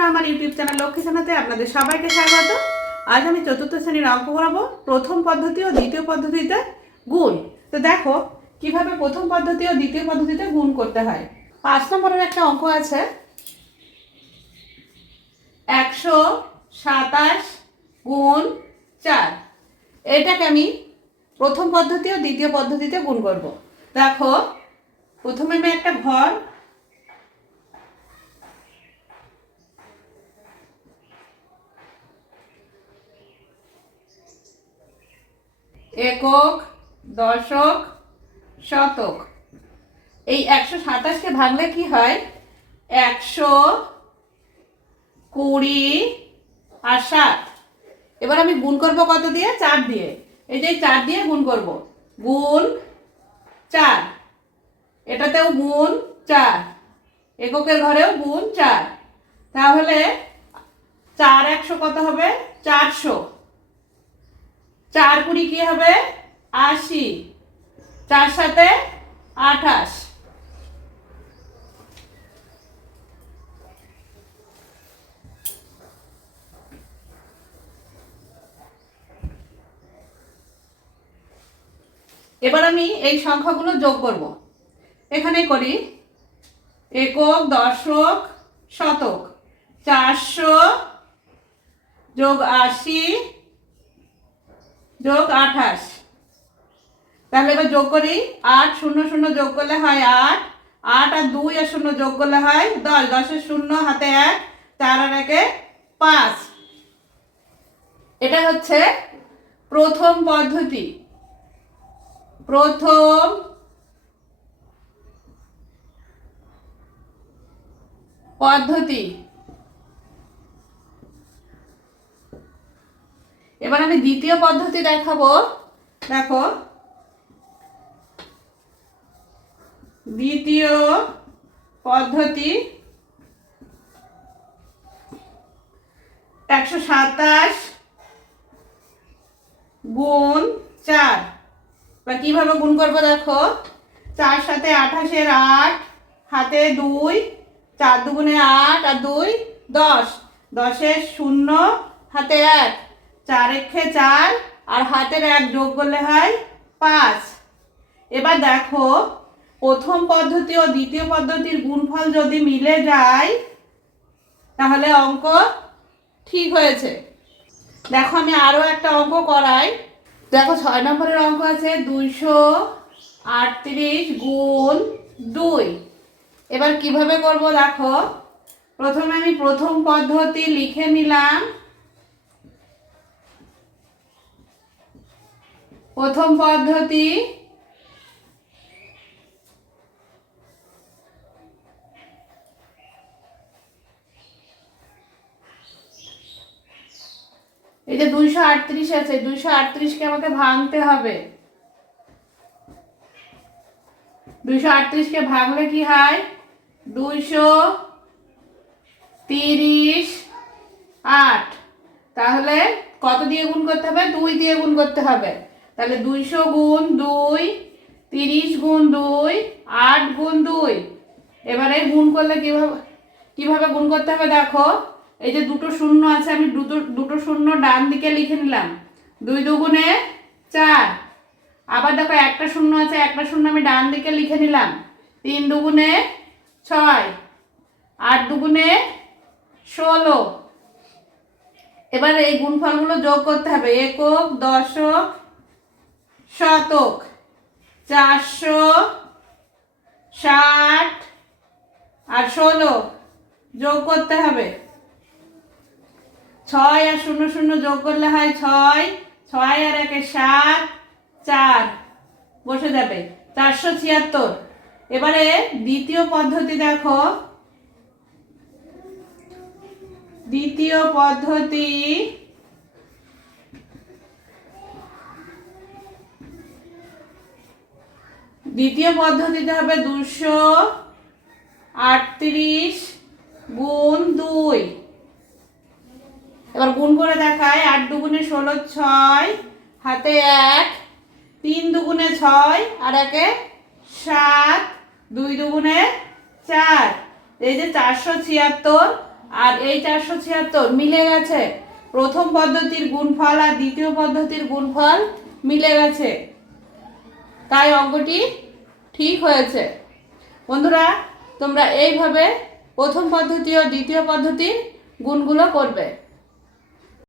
বন্ধুরা, আমার YouTube channel Lakshmi সেনাতে আপনাদের সবাইকে স্বাগত। আজ আমি চতুর্থ শ্রেণির অঙ্ক করাবো। প্রথম পদ্ধতি ও দ্বিতীয় পদ্ধতিতে গুণ। তো দেখো, কীভাবে প্রথম পদ্ধতি ও দ্বিতীয় পদ্ধতিতে গুণ করতে হয়। পাঁচ নম্বরের একটা অঙ্ক আছে। একশো সাতাশ গুণ চার। এটাকে আমি প্রথম পদ্ধতি ও দ্বিতীয় পদ্ধতিতে গুণ করব। দেখো, প্রথমে আমি একটা ঘর একক, দশক, শতক। এই একশো সাতাশকে ভাঙলে কি হয়? একশো কুড়ি আর সাত এবার আমি গুণ করব কত দিয়ে? চার দিয়ে। এই যে চার দিয়ে গুণ করব। গুণ চার। এটাতেও গুণ চার। এককের ঘরেও গুণ চার। তাহলে চার একশো কত হবে? চারশো। চার কুড়ি কি হবে? আশি। চার সাথে আঠাশ। এবার আমি এই সংখ্যাগুলো যোগ করব। এখানে করি। একক, দশক, শতক। চারশো যোগ আশি যোগ আঠাশ। তাহলে এবার যোগ করি। আট শূন্য শূন্য যোগ করলে হয় আট। আট আর দুই আর শূন্য যোগ করলে হয় দশ। দশের শূন্য, হাতে এক, চার আর একে পাঁচ। এটা হচ্ছে প্রথম পদ্ধতি। প্রথম পদ্ধতি এবার আমি দ্বিতীয় পদ্ধতি দেখাবো। দেখো। দ্বিতীয় পদ্ধতি একশো সাতাশ গুণ চার। বা কীভাবে গুণ করব দেখো? চার সাথে আঠাশের আট, হাতে দুই, চার দুগুণে আট আর দুই দশ। দশের শূন্য, হাতে এক। চার একে চার, আর হাতের এক যোগ করলে হয় পাঁচ। এবার দেখো, প্রথম পদ্ধতি ও দ্বিতীয় পদ্ধতির গুণফল যদি মিলে যায়, তাহলে অঙ্ক ঠিক হয়েছে। দেখো, আমি আরও একটা অঙ্ক করাই। দেখো, ছয় নম্বরের অঙ্ক আছে দুইশো আটত্রিশ গুণ দুই। এবার কীভাবে করব দেখো? প্রথমে আমি প্রথম পদ্ধতি লিখে নিলাম। প্রথম পদ্ধতি এই যে দুইশো আটত্রিশ আছে, দুইশো আটত্রিশকে আমাকে ভাঙতে হবে। দুইশো আটত্রিশকে ভাঙলে কি হয়? দুইশো তিরিশ আট। তাহলে কত দিয়ে গুণ করতে হবে? দুই দিয়ে গুণ করতে হবে। তাহলে দুইশো গুণ দুই, তিরিশ গুণ দুই, আট গুণ দুই। এবারে গুণ করলে কীভাবে কীভাবে গুণ করতে হবে দেখো? এই যে দুটো শূন্য আছে, আমি দুটো দুটো শূন্য ডান দিকে লিখে নিলাম। দুই দুগুণে চার। আবার দেখো একটা শূন্য আছে, একটা শূন্য আমি ডান দিকে লিখে নিলাম। তিন দুগুণে ছয়, আট দুগুণে ষোলো। এবার এই গুণফলগুলো যোগ করতে হবে। একক, দশক শতক। চারশো ষাট আর ষোলো যোগ করতে হবে। ছয় আর শূন্য শূন্য যোগ করলে হয় ছয়। ছয় আর একে সাত, চার। বসে যাবে। চারশো ছিয়াত্তর। এবারে দ্বিতীয় পদ্ধতি দেখো। দ্বিতীয় পদ্ধতি দ্বিতীয় পদ্ধতিতে হবে দুশো আটত্রিশ গুণ দুই। এবার গুণ করে দেখায় আট দুগুণে ষোলো ছয়, হাতে এক, তিন দুগুণে ছয়, আর একে সাত, দুই দুগুণে চার। এই যে চারশো ছিয়াত্তর, আর এই চারশো ছিয়াত্তর মিলে গেছে। প্রথম পদ্ধতির গুণফল আর দ্বিতীয় পদ্ধতির গুণফল মিলে গেছে। তাই অঙ্কটি ঠিক হয়েছে। বন্ধুরা তোমরা এইভাবে প্রথম পদ্ধতি ও দ্বিতীয় পদ্ধতির গুণগুলো করবে।